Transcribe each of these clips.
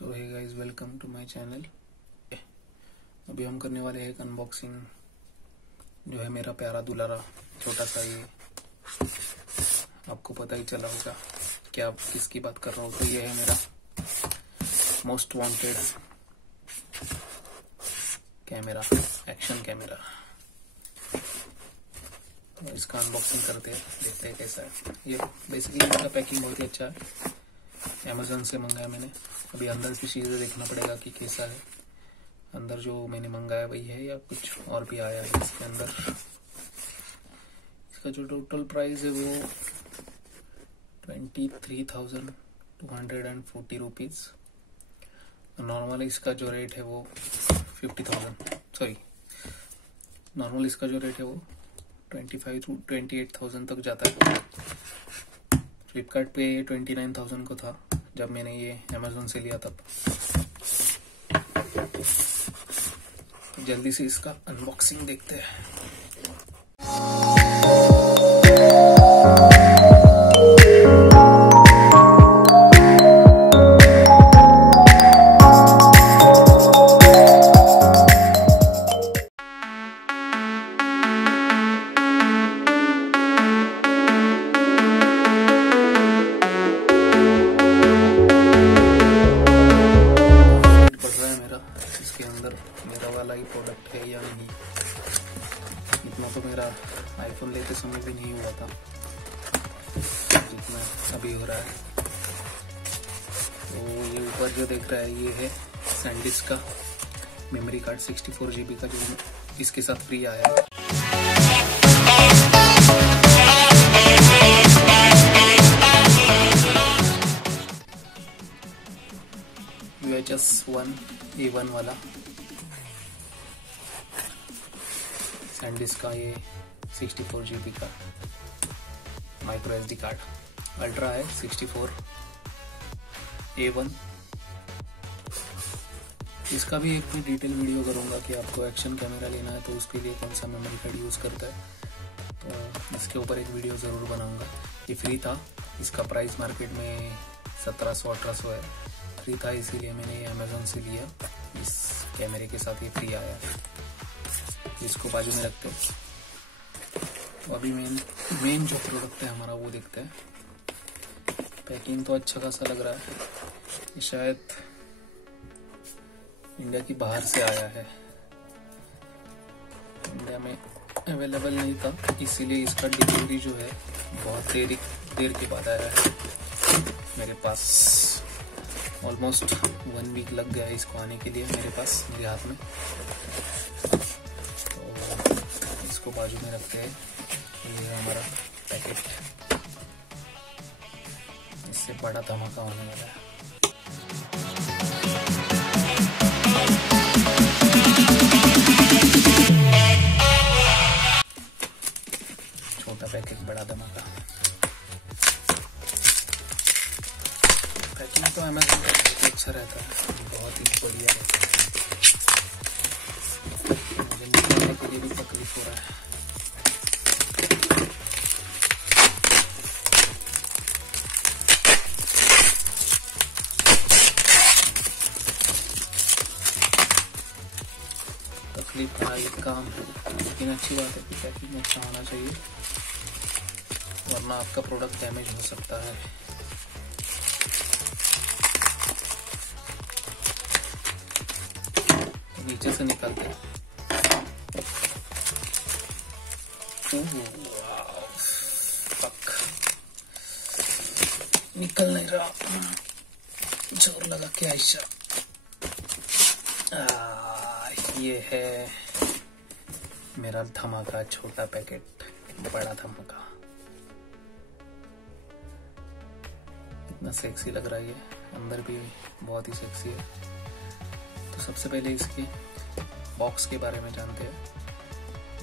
So hey guys, welcome to my channel. अभी हम करने वाले हैं एक अनबॉक्सिंग, जो है मेरा प्यारा दुलारा छोटा सा ये। आपको पता ही चला होगा क्या किसकी बात कर रहा हूँ। तो ये है मेरा most wanted camera, action camera. तो इसका अनबॉक्सिंग करते हैं, देखते हैं कैसा है। ये बेसिकली इसका पैकिंग बहुत ही अच्छा है, अमेज़न से मंगाया मैंने। अभी अंदर की चीज़ें देखना पड़ेगा कि कैसा है। अंदर जो मैंने मंगाया वही है या कुछ और भी आया है इसके अंदर। इसका जो टोटल प्राइस है वो 23,240 रुपीज़। नॉर्मल इसका जो रेट है वो 50,000, नॉर्मल इसका जो रेट है वो 25 to 28,000 तक जाता है। फ्लिपकार्ट पे 29,000 को था जब मैंने ये अमेज़न से लिया तब। जल्दी से इसका अनबॉक्सिंग देखते हैं। इसके अंदर मेरा वाला ही प्रोडक्ट है या नहीं, इतना तो मेरा आईफोन लेते समय भी नहीं हुआ था जितना अभी हो रहा है। तो ये ऊपर जो देख रहा है ये है सैंडिस्क का मेमोरी कार्ड 64 GB का, जो इसके साथ फ्री आया है। VHS-1A1 वाला सैंडिस्क का ये 64 GB का माइक्रो SD कार्ड अल्ट्रा है 64A1। इसका भी एक मैं डिटेल वीडियो करूंगा कि आपको एक्शन कैमरा लेना है तो उसके लिए कौन सा मेमोरी कार्ड यूज़ करता है। तो इसके ऊपर एक वीडियो ज़रूर बनाऊंगा। ये फ्री था, इसका प्राइस मार्केट में 1700-1800 है। फ्री था इसीलिए मैंने ये अमेज़न से लिया। इस कैमरे के साथ ये फ्री आया। इसको बाजू में रखते हैं। तो अभी मेन जो प्रोडक्ट है हमारा वो देखते हैं। पैकिंग तो अच्छा खासा लग रहा है। ये शायद इंडिया की बाहर से आया है, इंडिया में अवेलेबल नहीं था, इसीलिए इसका डिलीवरी जो है बहुत देर के बाद आया है मेरे पास। ऑलमोस्ट 1 वीक लग गया है इसको आने के लिए मेरे पास, मेरे हाथ में। तो इसको बाजू में रखते हैं। ये हमारा पैकेट, इससे बड़ा धमाका होने वाला है। छोटा पैकेट बड़ा धमाका। पैकिंग तो अमेज़न का अच्छा रहता है, बहुत ही बढ़िया रहता है। मुझे निकालने के लिए भी तकलीफ हो रहा है। तकलीफ भरा ये काम है, लेकिन अच्छी बात है कि पैकिंग अच्छा होना चाहिए, वरना आपका प्रोडक्ट डैमेज हो सकता है। नीचे से निकालते हैं। निकल नहीं रहा, जोर लगा के ऐसा। ये है मेरा धमाका, छोटा पैकेट बड़ा धमाका। इतना सेक्सी लग रहा है ये, अंदर भी बहुत ही सेक्सी है। तो सबसे पहले इसके बॉक्स के बारे में जानते हैं।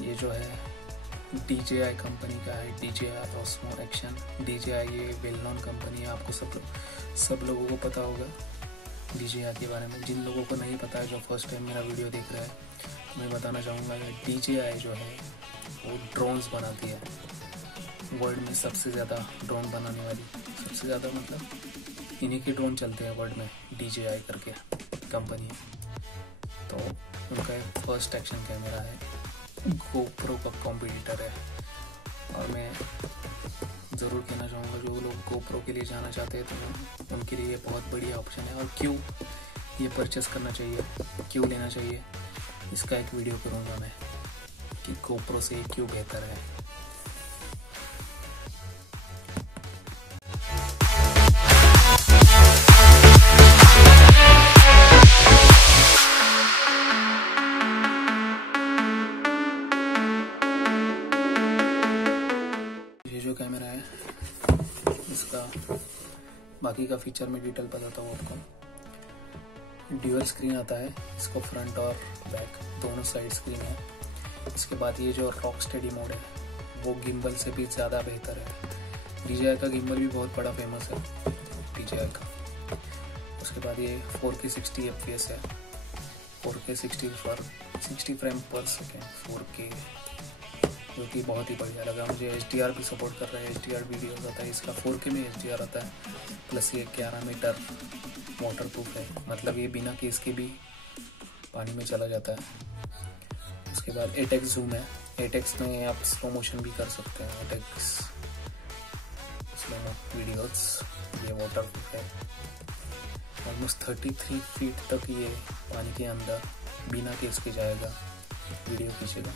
ये जो है DJI कंपनी का है, DJI Osmo Action। DJI ये वेल नोन कंपनी है, आपको सब लोगों को पता होगा DJI के बारे में। जिन लोगों को नहीं पता है, जो फर्स्ट टाइम मेरा वीडियो देख रहे हैं, मैं बताना चाहूँगा कि DJI जो है वो ड्रोन्स बनाती है। वर्ल्ड में सबसे ज़्यादा ड्रोन बनाने वाली, सबसे ज़्यादा मतलब इन्हीं के ड्रोन चलते हैं वर्ल्ड में, DJI करके कंपनी है। तो उनका एक फर्स्ट एक्शन कैमरा है, GoPro का कॉम्पिटिटर है। और मैं ज़रूर कहना चाहूँगा जो लोग GoPro के लिए जाना चाहते हैं तो उनके लिए ये बहुत बढ़िया ऑप्शन है। और क्यों ये परचेस करना चाहिए, क्यों लेना चाहिए, इसका एक वीडियो करूँगा मैं कि GoPro से क्यों बेहतर है। ये जो कैमरा है इसका बाकी का फीचर में डिटेल बताता हूँ आपको। ड्यूअल स्क्रीन आता है, इसको फ्रंट और बैक दोनों साइड स्क्रीन है। इसके बाद ये जो रॉक स्टेडी मोड है वो गिम्बल से भी ज़्यादा बेहतर है। DJI का गिम्बल भी बहुत बड़ा फेमस है DJI का। उसके बाद ये 4K 60 FPS है, 4K 60 फ्रेम पर सेकेंड 4K, जो कि बहुत ही बढ़िया लगा मुझे। HDR भी सपोर्ट कर रहा है, HDR वीडियोस आता है इसका, 4K में HDR आता है। प्लस ये 11 मीटर वाटर प्रूफ है, मतलब ये बिना केस के भी पानी में चला जाता है। उसके बाद 8x जूम है, 8x में आप स्लो मोशन भी कर सकते हैं, 8x स्लो वीडियोस। ये वाटर प्रूफ है, ऑलमोस्ट 33 फीट तक ये पानी के अंदर बिना केस के जाएगा, वीडियो खींचेगा।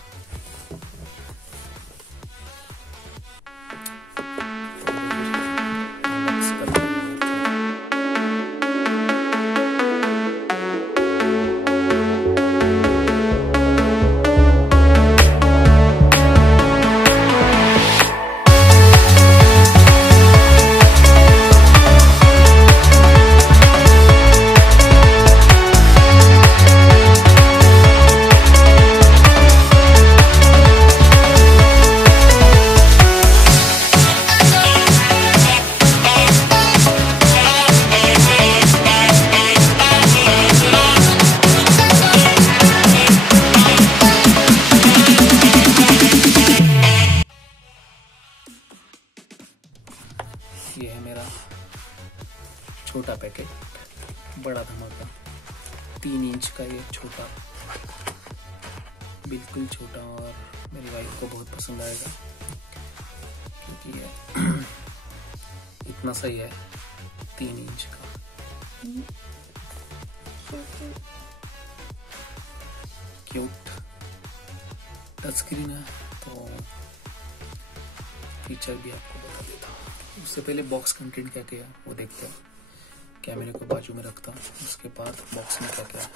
ये है मेरा छोटा पैकेट, बड़ा धमाका 3 इंच का। ये छोटा, बिल्कुल छोटा, और मेरी वाइफ को बहुत पसंद आएगा क्योंकि ये इतना सही है 3 इंच का। क्यूट टच स्क्रीन है। तो फीचर भी आपको बता देता हूँ। उससे पहले बॉक्स कंटेंट क्या क्या है वो देखते हैं। कैमरे को बाजू में रखता हूँ, उसके बाद बॉक्स में क्या क्या है।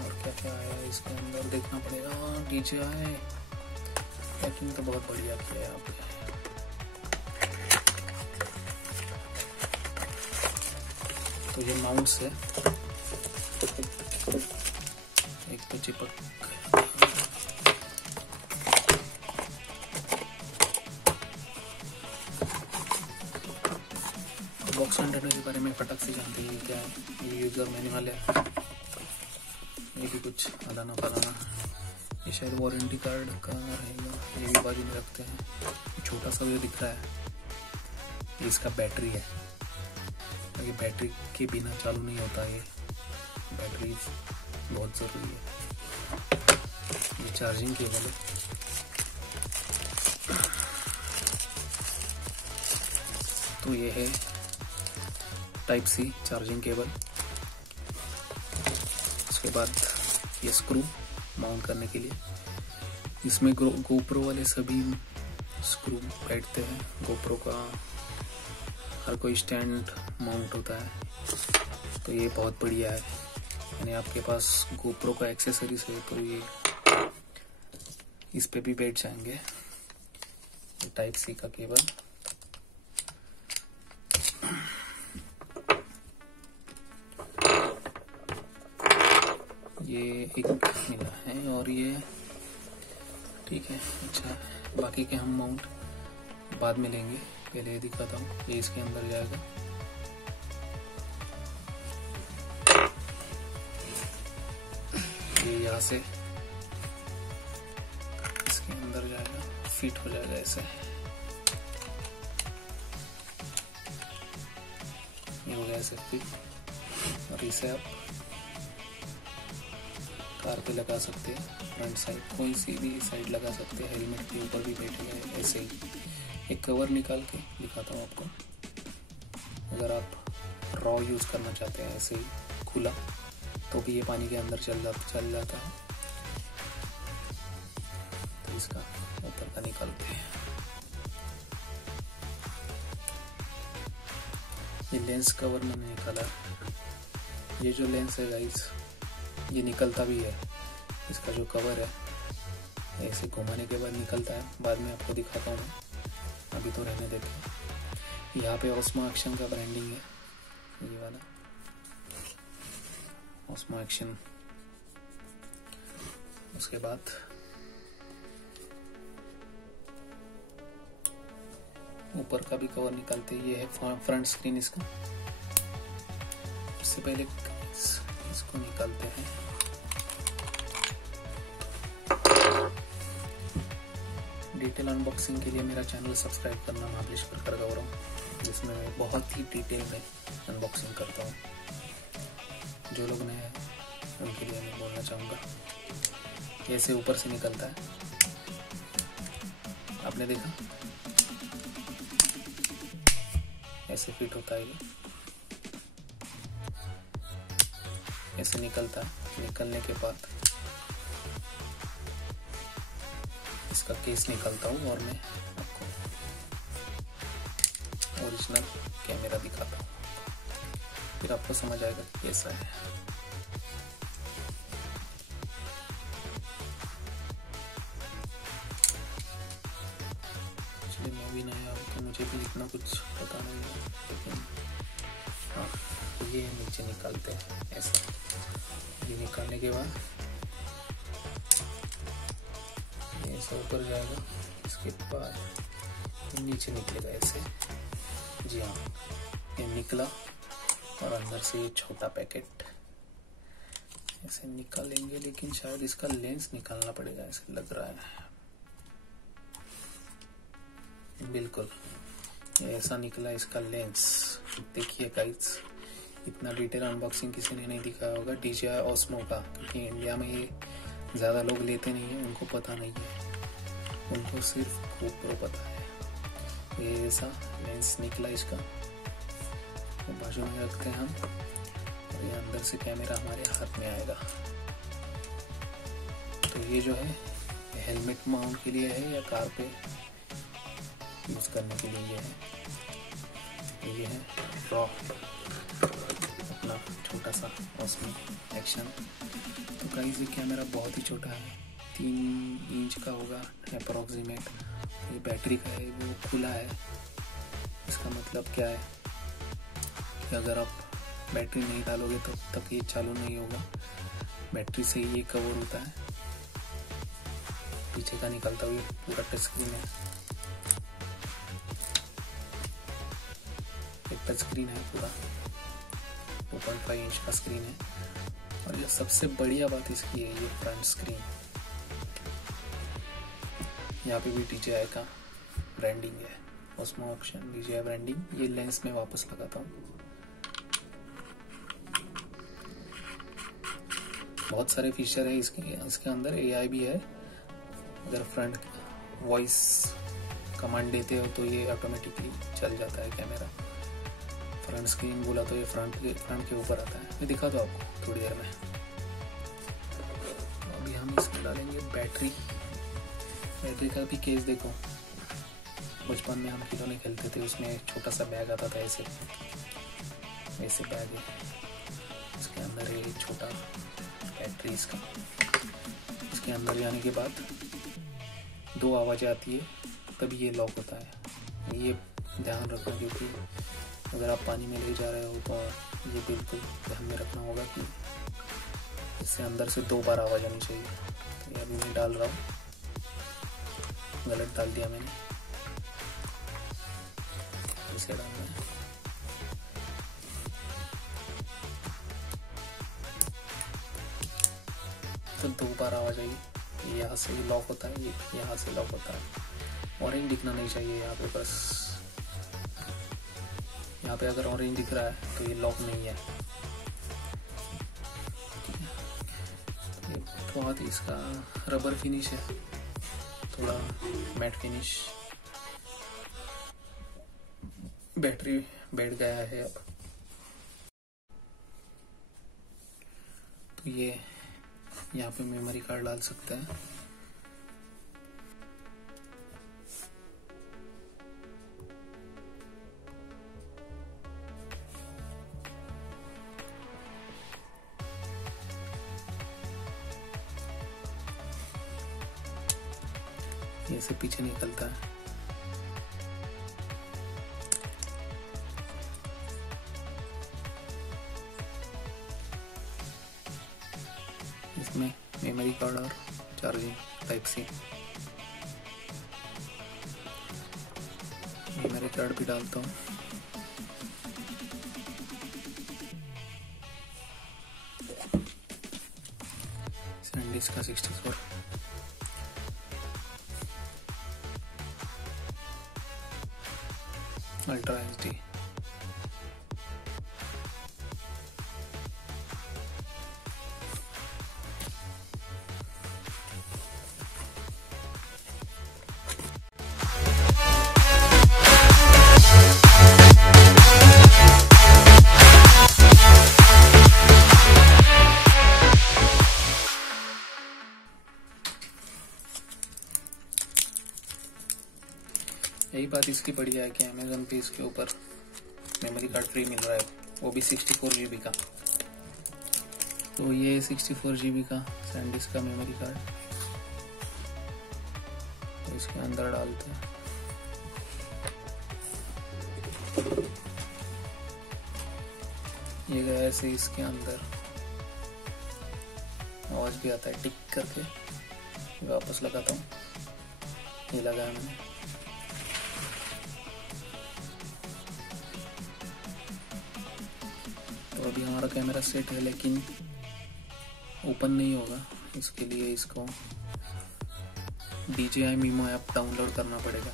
और क्या क्या आया इसके अंदर देखना पड़ेगा। DJI पैकिंग तो बहुत बढ़िया किया है आपने। तो ये माउंट्स है, एक तो चिपक बॉक्स कंटेनर के बारे में फटक से जानते हैं क्या है। ये यूजर मैनुअल है, ये भी कुछ अदाना पदाना। ये शायद वारंटी कार्ड का रहेगा, ये भी बाजू में रखते हैं। छोटा सा ये दिख रहा है, ये इसका बैटरी है। ये बैटरी के बिना चालू नहीं होता, ये बैटरी बहुत ज़रूरी है। ये चार्जिंग केबल है। तो ये है टाइप C चार्जिंग केबल। उसके बाद ये स्क्रू माउंट करने के लिए, इसमें GoPro वाले सभी स्क्रू बैठते हैं। GoPro का हर कोई स्टैंड माउंट होता है, तो ये बहुत बढ़िया है। यानी आपके पास GoPro का एक्सेसरीज है तो ये इस पे भी बैठ जाएंगे। टाइप C का केबल, ये एक मिला है और ये ठीक है, अच्छा है। बाकी के हम माउंट बाद में लेंगे, पहले ये दिखाता हूँ। ये इसके अंदर जाएगा। ये यहाँ से इसके अंदर जाएगा, फिट हो जाएगा ऐसे। ये हो गया ऐसे फिट। और इसे आप कार पे लगा सकते हैं, फ्रंट साइड कोई सी भी साइड लगा सकते हैं, हेलमेट के ऊपर भी बैठेगा ऐसे ही। एक कवर निकाल के दिखाता हूँ आपको। अगर आप रॉ यूज़ करना चाहते हैं ऐसे ही खुला, तो भी ये पानी के अंदर चल जाता है। तो इसका ऊपर का निकालते हैं। ये लेंस कवर मैंने निकाला। ये जो लेंस है गाइस, ये निकलता भी है। इसका जो कवर है ऐसे घुमाने के बाद निकलता है, बाद में आपको दिखाता हूँ मैं, अभी तो रहने देते हैं। यहाँ पे ऑस्मो एक्शन का ब्रांडिंग है, ये वाला ऑस्मो एक्शन। उसके बाद ऊपर का भी कवर निकालते हैं। ये है फ्रंट स्क्रीन इसका। उससे पहले इसको निकालते हैं। डिटेल अनबॉक्सिंग के लिए मेरा चैनल सब्सक्राइब करना, महाबलेश्वर कर गौरव, जिसमें मैं बहुत ही डिटेल में अनबॉक्सिंग करता हूँ। जो लोग नए हैं उनके लिए मैं बोलना चाहूँगा, कैसे ऊपर से निकलता है। आपने देखा ऐसे फिट होता है, ये ऐसे निकलता है। निकलने के बाद इसका केस निकालता हूँ और मैं आपको ओरिजिनल कैमरा दिखाता हूँ, फिर आपको समझ आएगा कैसा है। एक्चुअली मैं भी नया हूँ तो मुझे भी इतना कुछ पता नहीं है, लेकिन हाँ, ये नीचे निकालते हैं ऐसा। ये निकालने के बाद ये ऐसा ऊपर जाएगा, इसके बाद नीचे निकलेगा ऐसे। जी हाँ, ये निकला। और अंदर से ये छोटा पैकेट ऐसे निकालेंगे, लेकिन शायद इसका लेंस निकालना पड़ेगा, ऐसे लग रहा है। बिल्कुल ये ऐसा निकला इसका लेंस। देखिए गाइस, इतना डिटेल अनबॉक्सिंग किसी ने नहीं दिखाया होगा DJI Osmo का, क्योंकि इंडिया में ये ज़्यादा लोग लेते नहीं हैं, उनको पता नहीं है, उनको सिर्फ GoPro पता है। ये ऐसा लेंस निकला इसका, तो बाजू में रखते हैं हम, और ये अंदर से कैमरा हमारे हाथ में आएगा। तो ये जो है हेलमेट माउंट के लिए है या कार पे यूज़ करने के लिए ये है। ये है रॉ अपना छोटा सा ऑस्मो एक्शन। तो गाइस ये कैमरा बहुत ही छोटा है, 3 इंच का होगा अप्रॉक्सीमेट। ये बैटरी का है, वो खुला है। इसका मतलब क्या है कि अगर आप बैटरी नहीं डालोगे तो तब तक ये चालू नहीं होगा। बैटरी से ये कवर होता है। पीछे का निकलता हुआ पूरा टच स्क्रीन है, एक टच स्क्रीन है पूरा, 2.5 इंच का स्क्रीन है। और ये सबसे बढ़िया बात इसकी है ये फ्रंट स्क्रीन। यहाँ पे भी DJI का ब्रांडिंग है, Osmo Action DJI ब्रांडिंग। ये लेंस में वापस लगाता हूँ। बहुत सारे फीचर है इसके अंदर। AI भी है। अगर फ्रंट वॉइस कमांड देते हो तो ये ऑटोमेटिकली चल जाता है कैमरा। फ्रंट स्क्रीन बोला तो ये फ्रंट के ऊपर आता है। मैं दिखा दूँ आपको थोड़ी देर में। अभी हम इसमें डालेंगे बैटरी का भी केस। देखो, बचपन में हम खिलौने खेलते थे, उसमें एक छोटा सा बैग आता था ऐसे बैग है। इसके अंदर ये छोटा बैटरी इसका। इसके अंदर जाने के बाद 2 आवाज़ें आती है, तभी ये लॉक होता है। ये ध्यान रखना, क्योंकि अगर आप पानी में ले जा रहे हो तो ये बिल्कुल ध्यान में रखना होगा कि इससे अंदर से 2 बार आवाज़ आनी चाहिए। तो ये अभी मैं डाल रहा हूँ, गलत डाल दिया मैंने, इसे डालना है। तो 2 बार आवाज़ आई, यहाँ से लॉक होता है, ये यहाँ से लॉक होता है। ऑरेंज दिखना नहीं चाहिए यहाँ पे, बस यहाँ पे अगर ऑरेंज दिख रहा है तो ये लॉक नहीं है। ये बहुत ही इसका रबर फिनिश है, थोड़ा मैट फिनिश। बैटरी बैठ गया है अब। तो ये यहाँ पे मेमोरी कार्ड डाल सकते हैं। ये से पीछे निकलता है। इसमें मेमोरी कार्ड और charging type C. Memory card भी डालता हूँ। SanDisk का 64 अल्ट्रा HD। यही बात इसकी बढ़िया है कि अमेज़न पे इसके ऊपर मेमोरी कार्ड फ्री मिल रहा है, वो भी 64 GB का। तो ये 64 GB का SanDisk का मेमोरी कार्ड तो इसके अंदर डालते हैं। ये गया ऐसे इसके अंदर, आवाज भी आता है टिक करके। वापस लगाता हूँ, ये लगाया मैंने। तो अभी हमारा कैमरा सेट है, लेकिन ओपन नहीं होगा। इसके लिए इसको DJI Mimo ऐप डाउनलोड करना पड़ेगा,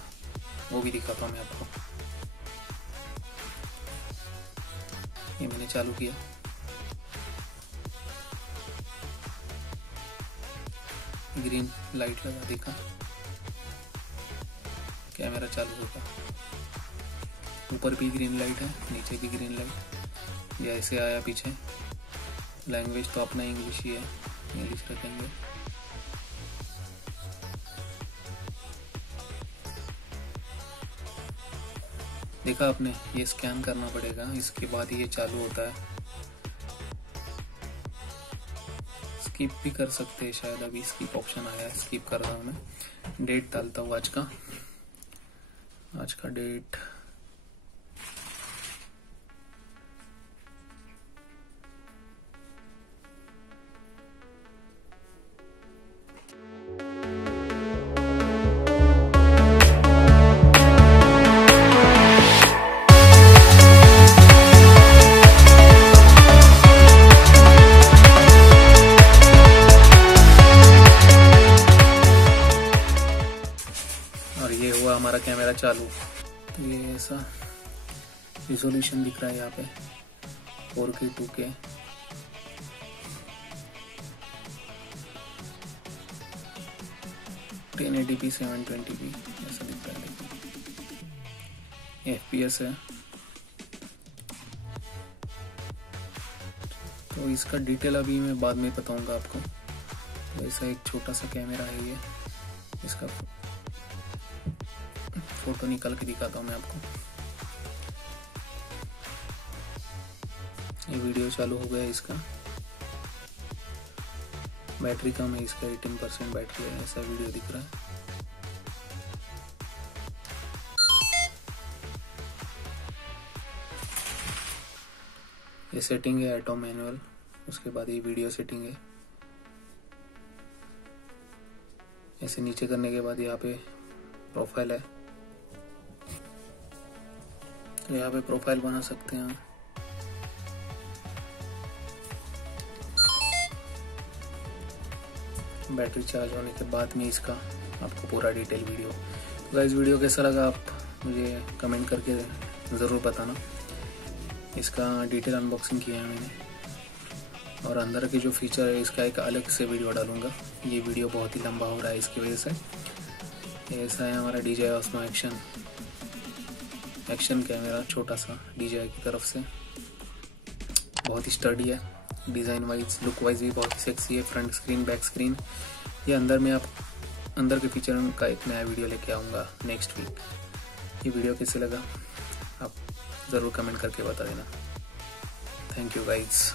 वो भी दिखाता हूँ मैं आपको। ये मैंने चालू किया, ग्रीन लाइट लगा, देखा कैमरा चालू होगा। ऊपर भी ग्रीन लाइट है, नीचे भी ग्रीन लाइट। ये ऐसे आया पीछे। लैंग्वेज तो अपना इंग्लिश ही है, इंग्लिश रखेंगे। देखा आपने, ये स्कैन करना पड़ेगा, इसके बाद ये चालू होता है। स्किप भी कर सकते हैं शायद, अभी स्किप ऑप्शन आया है, स्किप कर रहा हूँ मैं। डेट डालता हूँ आज का डेट। और ये हुआ हमारा कैमरा चालू। तो ये ऐसा रिजोल्यूशन दिख रहा है यहाँ पे, 4K 2K। > 1080p 720p ऐसा दिख रहा है। देखिए FPS है। तो इसका डिटेल अभी मैं बाद में बताऊंगा आपको। तो ऐसा एक छोटा सा कैमरा है ये, इसका फोटो निकाल के दिखाता हूँ मैं आपको। ये वीडियो चालू हो गया इसका। बैटरी कम है इसका, 18% बैटरी है, ऐसा वीडियो दिख रहा है। ये सेटिंग है ऑटो मैनुअल, उसके बाद ये वीडियो सेटिंग है। ऐसे नीचे करने के बाद यहाँ पे प्रोफाइल है, तो यहाँ पे प्रोफाइल बना सकते हैं। बैटरी चार्ज होने के बाद में इसका आपको पूरा डिटेल वीडियो। तो गाइस वीडियो कैसा लगा आप मुझे कमेंट करके ज़रूर बताना। इसका डिटेल अनबॉक्सिंग किया है मैंने और अंदर के जो फीचर है इसका एक अलग से वीडियो डालूंगा। ये वीडियो बहुत ही लंबा हो रहा है इसकी वजह से। ऐसा है हमारा DJI Osmo एक्शन कैमरा, छोटा सा DJI की तरफ से। बहुत ही स्टडी है, डिज़ाइन वाइज लुक वाइज भी बहुत ही सेक्सी है। फ्रंट स्क्रीन, बैक स्क्रीन, ये अंदर के फीचर का एक नया वीडियो लेके आऊँगा नेक्स्ट वीक। ये वीडियो कैसे लगा आप ज़रूर कमेंट करके बता देना। Thank you guys.